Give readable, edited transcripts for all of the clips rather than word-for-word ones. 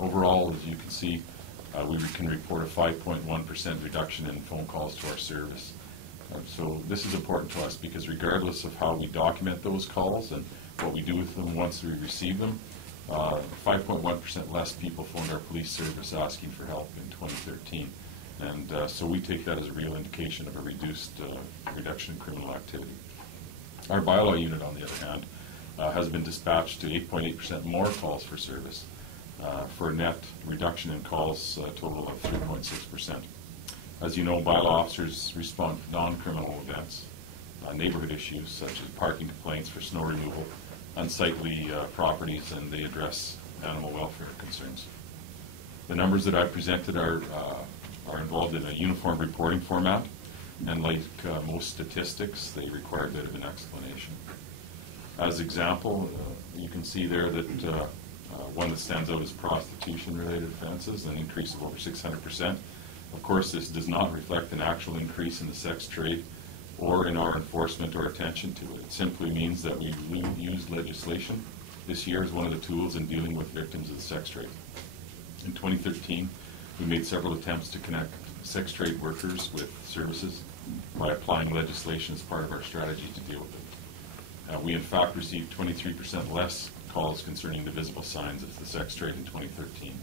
Overall, as you can see, we can report a 5.1% reduction in phone calls to our service. So this is important to us because regardless of how we document those calls and what we do with them once we receive them, 5.1% less people phoned our police service asking for help in 2013. And so we take that as a real indication of a reduction in criminal activity. Our bylaw unit, on the other hand, has been dispatched to 8.8% more calls for service, for a net reduction in calls total of 3.6%. As you know, bylaw officers respond to non-criminal events, neighborhood issues such as parking complaints for snow removal, unsightly properties, and they address animal welfare concerns. The numbers that I presented are involved in a uniform reporting format, and like most statistics, they require a bit of an explanation. As example, you can see there that one that stands out is prostitution-related offenses, an increase of over 600%. Of course, this does not reflect an actual increase in the sex trade or in our enforcement or attention to it. It simply means that we used legislation this year as one of the tools in dealing with victims of the sex trade. In 2013, we made several attempts to connect sex trade workers with services by applying legislation as part of our strategy to deal with it. We in fact received 23% less calls concerning the visible signs of the sex trade in 2013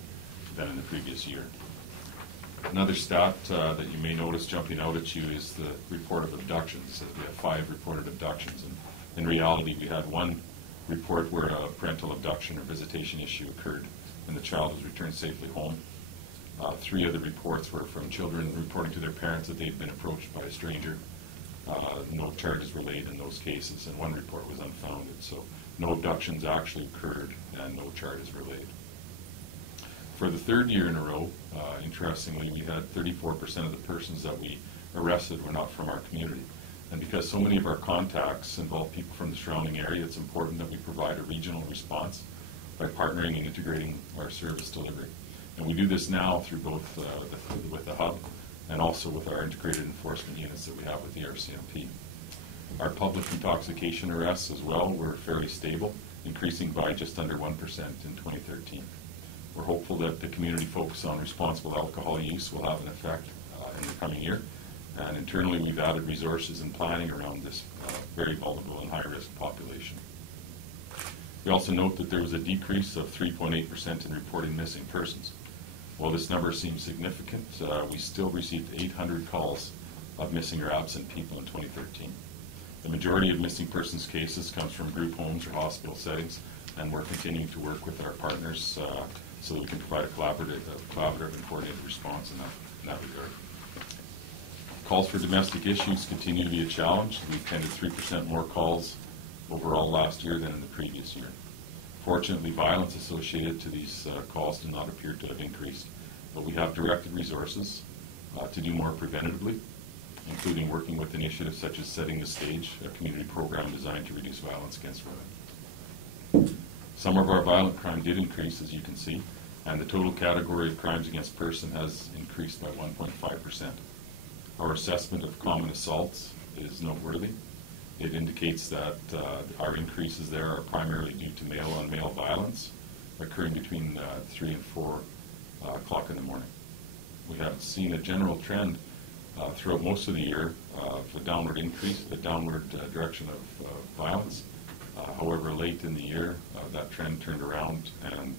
than in the previous year. Another stat that you may notice jumping out at you is the report of abductions. It says we have 5 reported abductions, and in reality we had 1 report where a parental abduction or visitation issue occurred and the child was returned safely home. 3 other reports were from children reporting to their parents that they had been approached by a stranger. No charges were laid in those cases, and 1 report was unfounded. So no abductions actually occurred and no charges were laid. For the 3rd year in a row, interestingly, we had 34% of the persons that we arrested were not from our community. And because so many of our contacts involve people from the surrounding area, it's important that we provide a regional response by partnering and integrating our service delivery. And we do this now through both with the hub and also with our integrated enforcement units that we have with the RCMP. Our public intoxication arrests as well were fairly stable, increasing by just under 1% in 2013. We're hopeful that the community focus on responsible alcohol use will have an effect in the coming year. And internally, we've added resources and planning around this very vulnerable and high-risk population. We also note that there was a decrease of 3.8% in reporting missing persons. While this number seems significant, we still received 800 calls of missing or absent people in 2013. The majority of missing persons cases comes from group homes or hospital settings, and we're continuing to work with our partners so that we can provide a collaborative and coordinated response in that regard. Calls for domestic issues continue to be a challenge. We attended 3% more calls overall last year than in the previous year. Fortunately, violence associated to these calls do not appear to have increased, but we have directed resources to do more preventatively, including working with initiatives such as Setting the Stage, a community program designed to reduce violence against women. Some of our violent crime did increase, as you can see, and the total category of crimes against person has increased by 1.5%. Our assessment of common assaults is noteworthy. It indicates that our increases there are primarily due to male-on-male violence occurring between 3 and 4 o'clock in the morning. We have seen a general trend throughout most of the year of a downward increase, the downward direction of violence. However, late in the year, that trend turned around and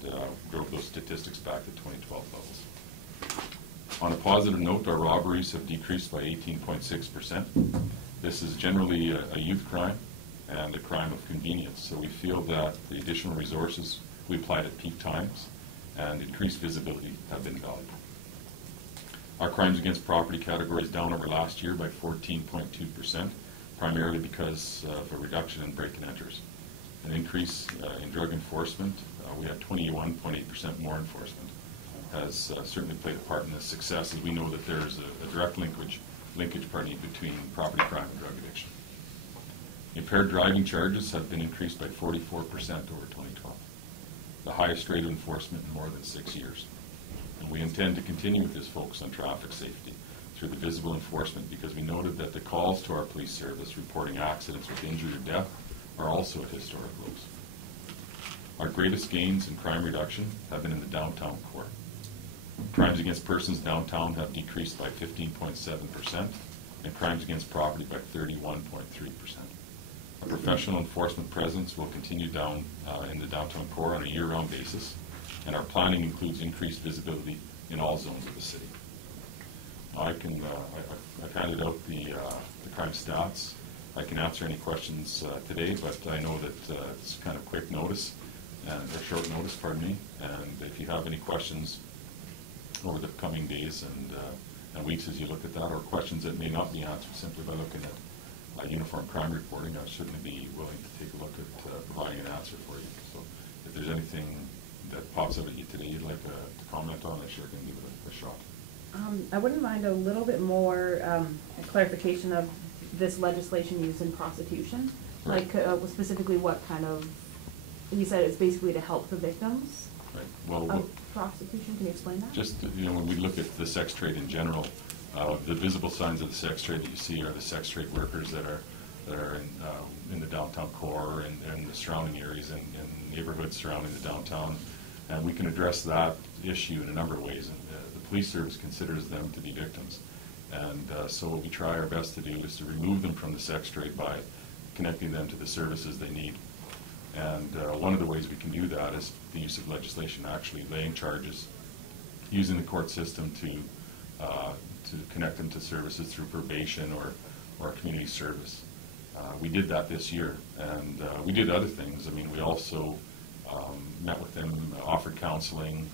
drove those statistics back to 2012 levels. On a positive note, our robberies have decreased by 18.6%. This is generally a youth crime and a crime of convenience, so we feel that the additional resources we applied at peak times and increased visibility have been valuable. Our crimes against property category is down over last year by 14.2%, primarily because of a reduction in break and enters. An increase in drug enforcement, we had 21.8% more enforcement, has certainly played a part in this success, as we know that there's a direct linkage between property crime and drug addiction. Impaired driving charges have been increased by 44% over 2012, the highest rate of enforcement in more than 6 years. And we intend to continue with this focus on traffic safety through the visible enforcement, because we noted that the calls to our police service reporting accidents with injury or death are also at historic lows. Our greatest gains in crime reduction have been in the downtown core. Crimes against persons downtown have decreased by 15.7%, and crimes against property by 31.3%. Our professional enforcement presence will continue down in the downtown core on a year-round basis, and our planning includes increased visibility in all zones of the city. I've handed out the crime stats. I can answer any questions today, but I know that it's kind of quick notice, or short notice, pardon me, and if you have any questions over the coming days and weeks as you look at that, or questions that may not be answered simply by looking at uniform crime reporting, I would certainly be willing to take a look at providing an answer for you. So if there's anything that pops up at you today you'd like to comment on, I sure can give it a shot. I wouldn't mind a little bit more clarification of this legislation used in prostitution. Right. Like specifically what kind of, you said it's basically to help the victims Right. Well, of prostitution. Can you explain that? just, when we look at the sex trade in general, the visible signs of the sex trade that you see are the sex trade workers that are in the downtown core and the surrounding areas and neighborhoods surrounding the downtown. And we can address that issue in a number of ways. And the police service considers them to be victims. And so what we try our best to do is to remove them from the sex trade by connecting them to the services they need. And one of the ways we can do that is the use of legislation, actually laying charges, using the court system to connect them to services through probation or community service. We did that this year, and we did other things. I mean, we also met with them, offered counseling.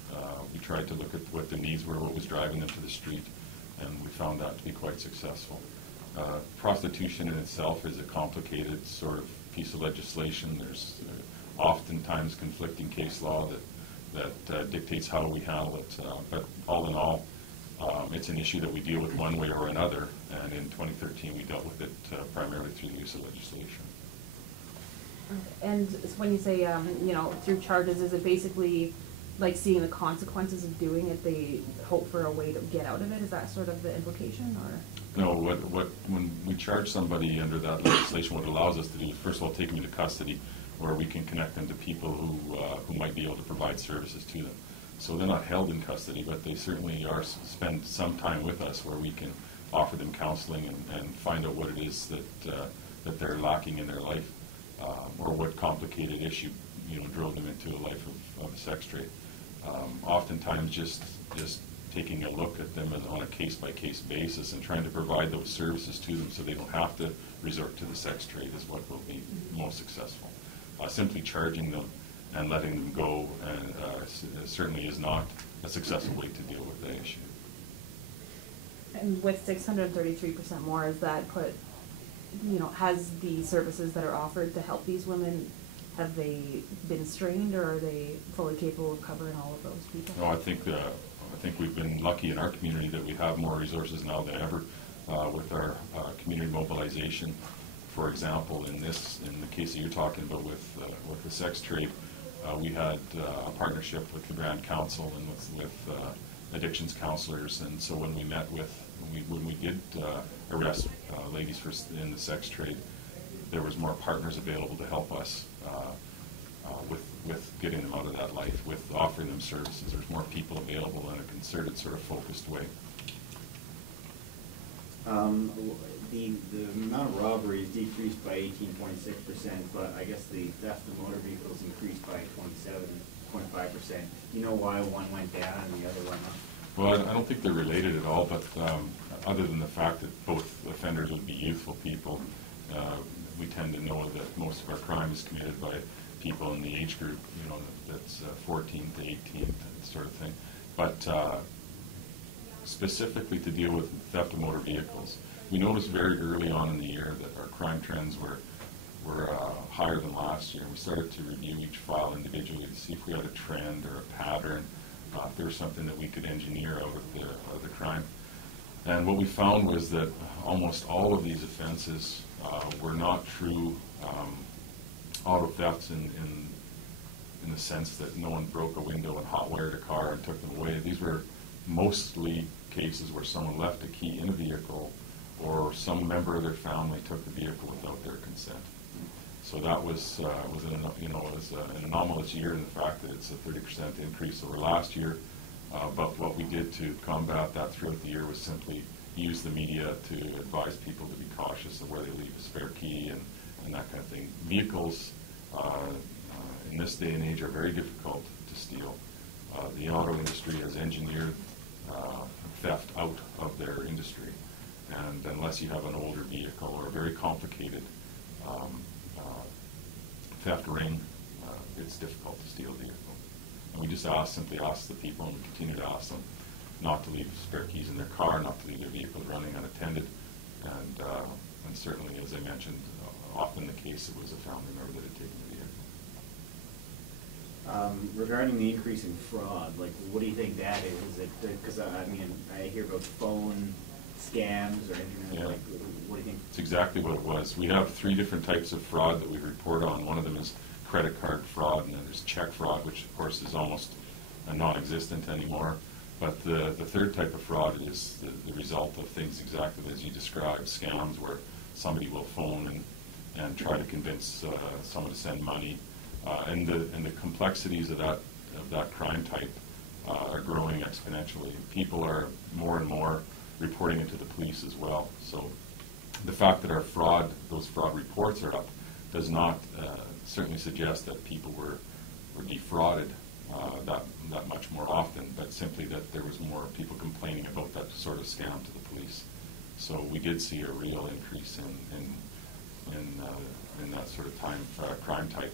We tried to look at what the needs were, what was driving them to the street, and we found that to be quite successful. Prostitution in itself is a complicated sort of piece of legislation. There's oftentimes conflicting case law that dictates how we handle it. But all in all, it's an issue that we deal with one way or another, and in 2013 we dealt with it primarily through the use of legislation. And when you say, through charges, is it basically like seeing the consequences of doing it, they hope for a way to get out of it? Is that sort of the implication, or? No, when we charge somebody under that legislation, what it allows us to do is, first of all, take them into custody, where we can connect them to people who might be able to provide services to them. So they're not held in custody, but they certainly spend some time with us where we can offer them counseling and find out what it is that they're lacking in their life, or what complicated issue drove them into a life of a sex trade. Oftentimes, just taking a look at them on a case-by-case basis and trying to provide those services to them so they don't have to resort to the sex trade is what will be most successful. Simply charging them and letting them go certainly is not a successful way to deal with the issue. And with 633% more, is that has the services that are offered to help these women, have they been strained, or are they fully capable of covering all of those people? No, I think we've been lucky in our community that we have more resources now than ever with our community mobilization. For example, in the case that you're talking about with the sex trade, we had a partnership with the Grand Council and with addictions counselors, and so when we did arrest ladies in the sex trade, there was more partners available to help us with getting them out of that life, with offering them services. There's more people available in a concerted, sort of focused way. The amount of robberies decreased by 18.6%, but I guess the theft of motor vehicles increased by 27.5%. You know why one went down and the other went up? Well, I don't think they're related at all, but other than the fact that both offenders would be youthful people, we tend to know that most of our crime is committed by people in the age group, that's 14 to 18, that sort of thing. But specifically to deal with theft of motor vehicles, we noticed very early on in the year that our crime trends were higher than last year. We started to review each file individually to see if we had a trend or a pattern, if there was something that we could engineer out of the crime. And what we found was that almost all of these offenses were not true auto thefts in the sense that no one broke a window and hot-wired a car and took them away. These were mostly cases where someone left a key in a vehicle or some member of their family took the vehicle without their consent. So that was an anomalous year in the fact that it's a 30% increase over last year. But what we did to combat that throughout the year was simply use the media to advise people to be cautious of where they leave a spare key and that kind of thing. Vehicles in this day and age are very difficult to steal. The auto industry has engineered theft out of their industry, and unless you have an older vehicle or a very complicated theft ring, it's difficult to steal a vehicle. And we just simply ask the people, and we continue to ask them, not to leave spare keys in their car, not to leave their vehicles running unattended, and certainly, as I mentioned, often the case it was a family member that had taken the vehicle. Regarding the increase in fraud, like, what do you think that is? Is it, because I mean, I hear about phone scams or internet, Yeah. like, what do you think? It's exactly what it was. We have 3 different types of fraud that we report on. One of them is credit card fraud, and then there's check fraud, which of course is almost non-existent anymore. But the third type of fraud is the result of things exactly as you described, scams where somebody will phone and try to convince someone to send money. And the complexities of that crime type are growing exponentially. People are more and more reporting it to the police as well. So the fact that those fraud reports are up does not certainly suggest that people were defrauded that much more often, but simply that there was more people complaining about that sort of scam to the police. So we did see a real increase in that sort of crime type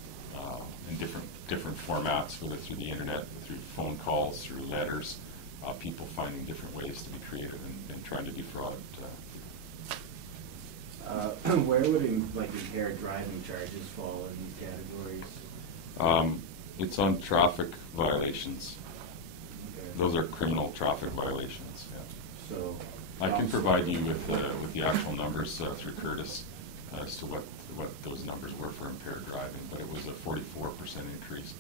in different formats, whether through the internet, through phone calls, through letters, people finding different ways to be creative and trying to defraud. Where would impaired driving charges fall in these categories? It's on traffic violations. Okay. Those are criminal traffic violations. Yeah. So I can provide you with the actual numbers through Curtis as to what those numbers were for impaired driving, but it was a 44% increase.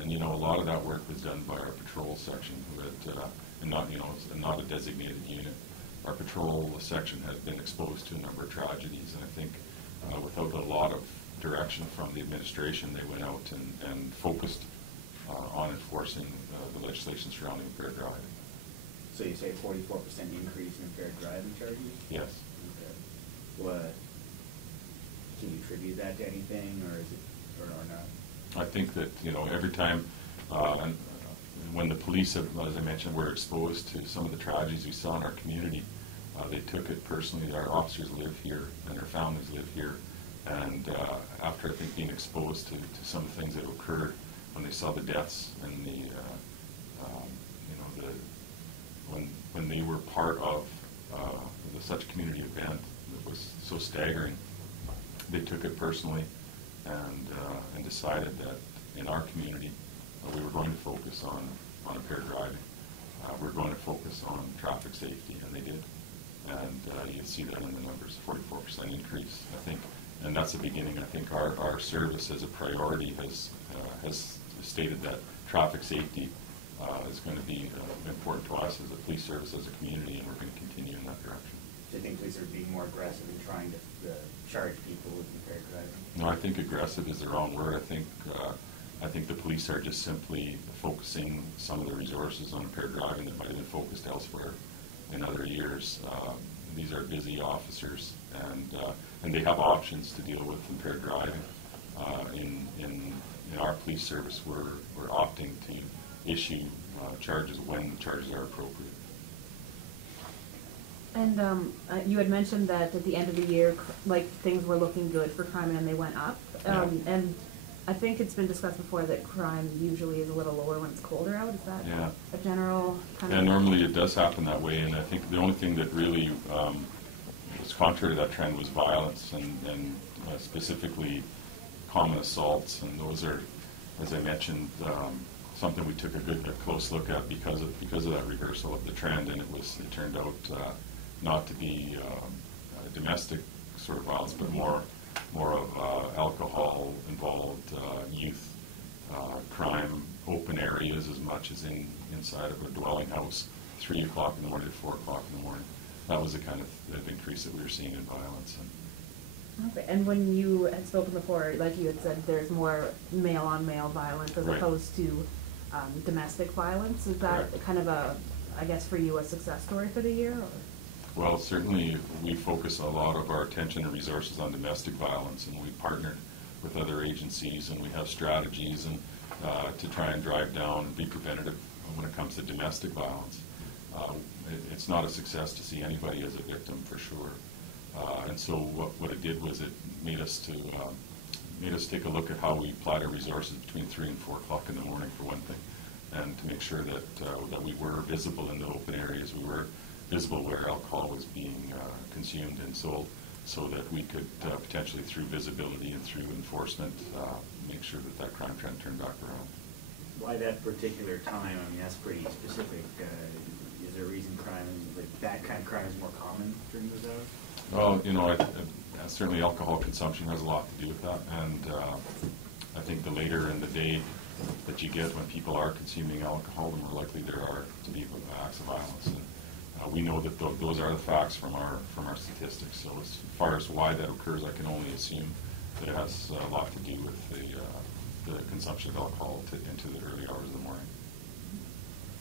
And a lot of that work was done by our patrol section, and not a designated unit. Our patrol section has been exposed to a number of tragedies, and I think without a lot of direction from the administration, they went out and focused on enforcing the legislation surrounding impaired driving. So you say 44% increase in impaired driving charges? Yes. Okay. What, can you attribute that to anything, or is it, or not? I think that, every time, when the police, as I mentioned, were exposed to some of the tragedies we saw in our community, they took it personally. Our officers live here, and their families live here. And after, I think, being exposed to some of the things that occurred when they saw the deaths and when they were part of such a community event that was so staggering, they took it personally and decided that in our community we were going to focus on impaired driving. We're going to focus on traffic safety, and they did. And you see that in the numbers, 44% increase, I think. And that's the beginning. I think our service as a priority has stated that traffic safety is going to be important to us as a police service, as a community, and we're going to continue in that direction. Do you think police are being more aggressive in trying to charge people with impaired driving? No, I think aggressive is the wrong word. I think the police are just simply focusing some of the resources on impaired driving that might have been focused elsewhere in other years. These are busy officers, and they have options to deal with impaired driving. In our police service, we're opting to issue charges when the charges are appropriate. And you had mentioned that at the end of the year, things were looking good for crime and they went up. And I think it's been discussed before that crime usually is a little lower when it's colder out. Is that a general kind of? Yeah, normally it does happen that way, and I think the only thing that really was contrary to that trend was violence, and specifically common assaults, and those are, as I mentioned, something we took a close look at because of that reversal of the trend, and it turned out not to be domestic sort of violence, but more of alcohol involved youth crime, open areas as much as inside of a dwelling house, 3 o'clock in the morning to 4 o'clock in the morning. That was the kind of increase that we were seeing in violence. Okay, and when you had spoken before, like you had said, there's more male-on-male violence as Right. opposed to domestic violence. Is that Correct. kind of a, I guess for you, a success story for the year? Or? Well, certainly we focus a lot of our attention and resources on domestic violence, and we partnered with other agencies, and we have strategies and to try and drive down and be preventative when it comes to domestic violence. It's not a success to see anybody as a victim, for sure. And so what it did was it made us take a look at how we applied our resources between 3 and 4 o'clock in the morning, for one thing, and to make sure that we were visible in the open areas. We were visible where alcohol was being consumed and sold, so that we could potentially, through visibility and through enforcement, make sure that crime trend turned back around. Why that particular time? I mean, that's pretty specific. Is there a reason crime, like that kind of crime, is more common during those hours? Well, certainly alcohol consumption has a lot to do with that, and I think the later in the day that you get when people are consuming alcohol, the more likely there are to be acts of violence. And we know that those are the facts from our statistics. So as far as why that occurs, I can only assume that it has a lot to do with the consumption of alcohol into the early hours of the morning.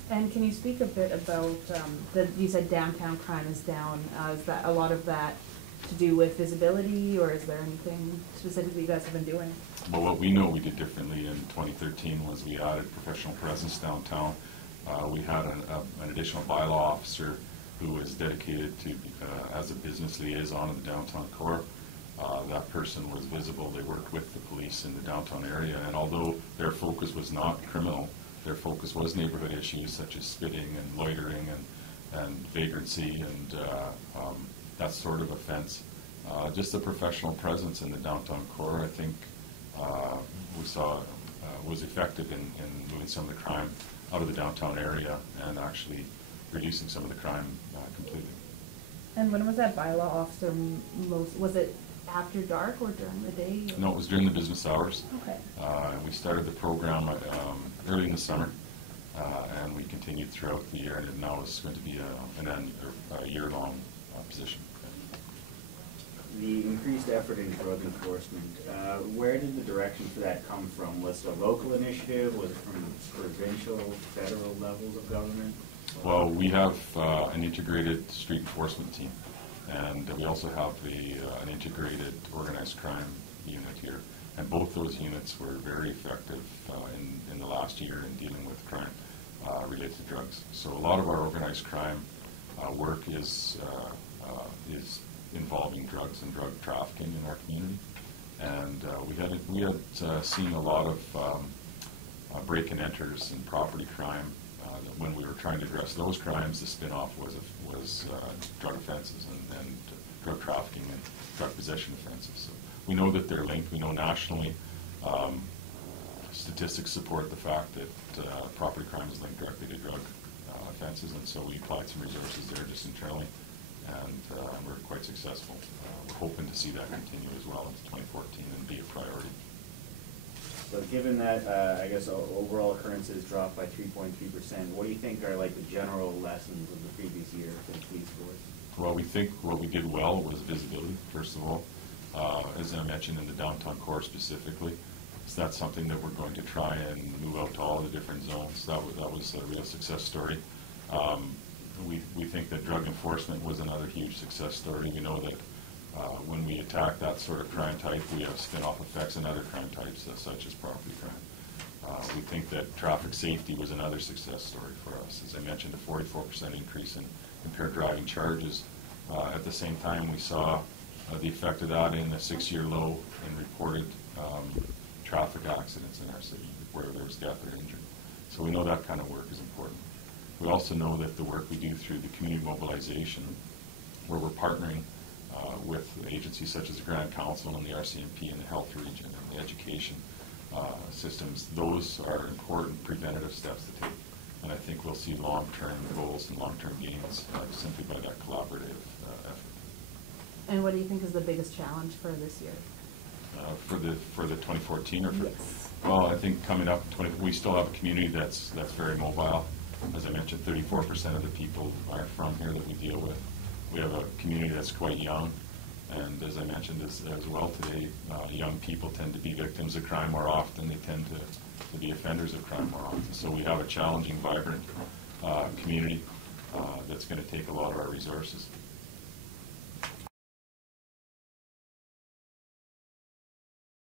And can you speak a bit about, you said downtown crime is down. Is that a lot of that to do with visibility, or is there anything specifically you guys have been doing? Well, what we know we did differently in 2013 was we added professional presence downtown. We had an additional bylaw officer who was dedicated to as a business liaison in the downtown core. That person was visible. They worked with the police in the downtown area, and although their focus was not criminal, their focus was neighborhood issues such as spitting and loitering and vagrancy and that sort of offense. Just a professional presence in the downtown core, I think, we saw was effective in moving some of the crime out of the downtown area and actually reducing some of the crime completely. And when was that bylaw officer was it after dark or during the day? No, it was during the business hours. Okay. And we started the program early in the summer, and we continued throughout the year, and now it's going to be a year-long position. The increased effort in drug enforcement, where did the direction for that come from? Was it a local initiative? Was it from provincial, federal levels of government? Well, we have an integrated street enforcement team, and we also have an integrated organized crime unit here. And both those units were very effective in the last year in dealing with crime related to drugs. So a lot of our organized crime work is involving drugs and drug trafficking in our community. And we had seen a lot of break and enters and property crime. When we were trying to address those crimes, the spin-off was drug offenses and drug trafficking and drug possession offenses. So we know that they're linked. We know nationally statistics support the fact that property crime is linked directly to drug offenses, and so we applied some resources there just internally, and we're quite successful. We're hoping to see that continue as well into 2014 and be a priority. So given that, I guess overall occurrences dropped by 3.3%, what do you think are like the general lessons of the previous year for the police force? Well, we think what we did well was visibility, first of all. As I mentioned, in the downtown core specifically, so that's something that we're going to try and move out to all the different zones. That was a real success story. We think that drug enforcement was another huge success story. We know that when we attack that sort of crime type, we have spin-off effects in other crime types, such as property crime. We think that traffic safety was another success story for us. As I mentioned, a 44% increase in impaired driving charges. At the same time, we saw the effect of that in a 6-year low in reported traffic accidents in our city where there was death or injury. So we know that kind of work is important. We also know that the work we do through the community mobilization, where we're partnering with agencies such as the Grand Council and the RCMP and the health region and the education systems, those are important preventative steps to take. And I think we'll see long-term goals and long-term gains simply by that collaborative effort. And what do you think is the biggest challenge for this year? For the 2014 or for? Yes. Well, I think coming up, we still have a community that's very mobile. As I mentioned, 34% of the people are from here that we deal with. We have a community that's quite young, And as I mentioned as well today, young people tend to be victims of crime more often. They tend to be offenders of crime more often. So we have a challenging, vibrant community that's going to take a lot of our resources.